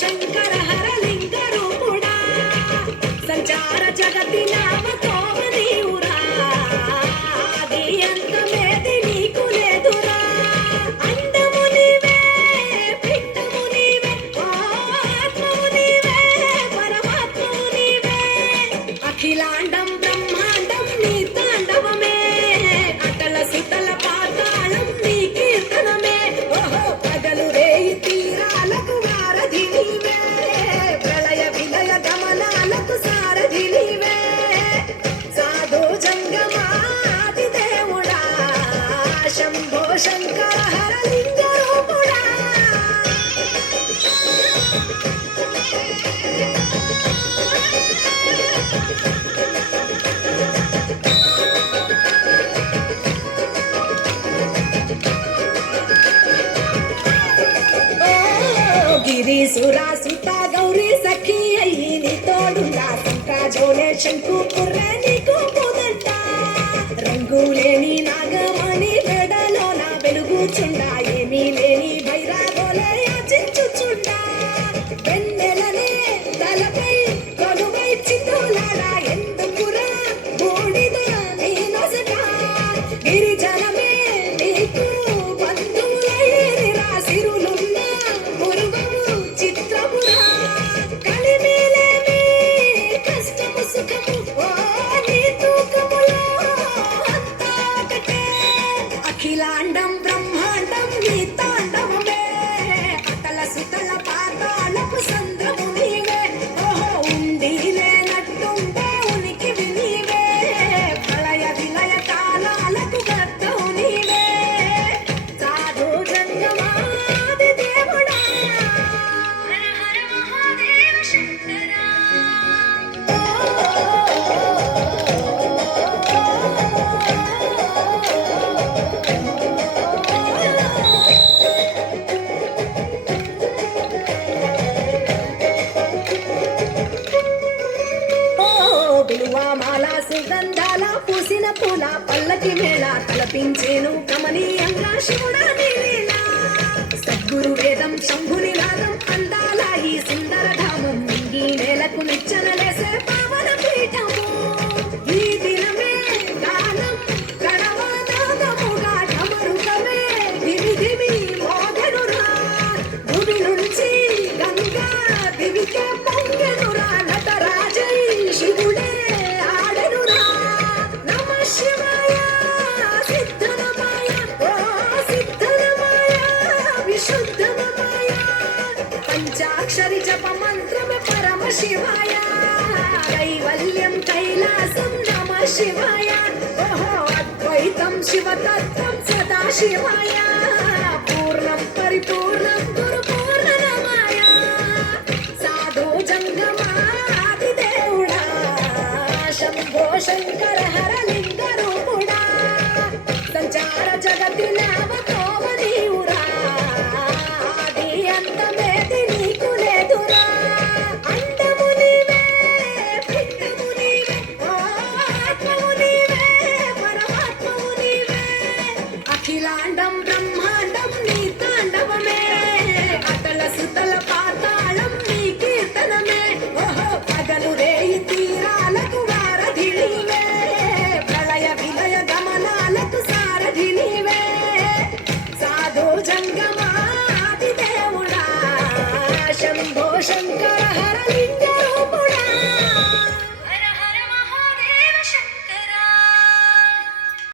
శంకర హరలింగ రూపుడా సంచార జగతి నామతోమ నీవురా ఆది అంతమేది నీకు లేదురా అండము నీవే పిండము నీవే ఆత్మము నీవే పరమాత్మము నీవే అఖిలాండం బ్రహ్మాండం నీ తాండవమే అటల సుతల పాతాళం నీ కీర్తనమే ఓహో పగలు రేయి తీరాలకు వారధి నీవే ప్రళయ విలయ గమనాలకు సారథి నీవే సాధు జంగమాది దేవుడా శంభో శంకర హరలింగ రూపుడా గిరీసురా సుత గౌరీ సఖి అయ్యి నీ తోడుండా సంకాజోలే శంకు పుర్రె నీకు పోదంట రంగులేని నాగమణి మెడలో నా వెలుగుచుండా ఏమీ లేని భైరాగోలే యాచించుచుండా వెన్నెలనే తలపై కొలువై చిందులాడా ఎందుకురా బూడిద నీ నొసట గిరిజనమే నీకు బంధువులైరా సిరులున్న పూర్వము చిత్రమురా కలిమిలేమి కష్టము సుఖము ఓ నీ తూకములో అంతా ఒకటే అఖిలాండం బ్రహ్మాండం నీ తాండవమే అతల సుతల పాతాళపు సంద్రము నీవే ఓహో ఉండి లేనట్టుండే ఉనికివి నీవే ప్రళయ విలయ కాలాలకు గద్దవు నీవే సాధు జంగమాది దేవుడా హర హర మహాదేవ శంకరా బిలువామాల సుగంధాల పూసిన పూల పల్లకి మేళ తలపించేను కమనీయంగా శివుడా నీలీలా సద్గురు వేదం శంభుని నాదం అందాల ఈ సుందర ధామం నింగి నేలకు నిచ్చనలేసే పావన పీఠము ఈ దినమే గానం గణవాదాగముగా ఢమరుకమే దివి దివి మోగెనురా భూమి నుంచి గంగా దివికే పొంగెనురా నటరాజై శివుడే ఆడెనురా నమ శివాయ సిద్ధనమాయ ఓ సిద్ధనమాయ విశుద్ధనమాయ పంచాక్షరి జప మంత్రమే పరమ శివాయ కైవల్యం కైలాసం నమ శివాయ ఓహో అద్వైతం శివతత్వం సదా శివాయ పూర్ణం పరిపూర్ణం గురు పూర్ణనమాయ సాధు జంగమాది దేవుడా శంభో శంకర హరలింగ రూపుడా సంచార జగతి నామతోమ నీవురా ఆది అంతమేది నీకు లేదురా అండము నీవే పిండము నీవే ఆత్మము నీవే పరమాత్మము నీవే అఖిలాండం బ్రహ్మాండం నీ తాండవమే అతల సుతల పాతాళం నీ కీర్తనమే ఓహో పగలు రేయి తీరాలకు వారధి నీవే ప్రళయ విలయ గమనాలకు సారథి నీవే సాధు జంగమాది దేవుడా శంభో శంకర హరలింగ రూపుడా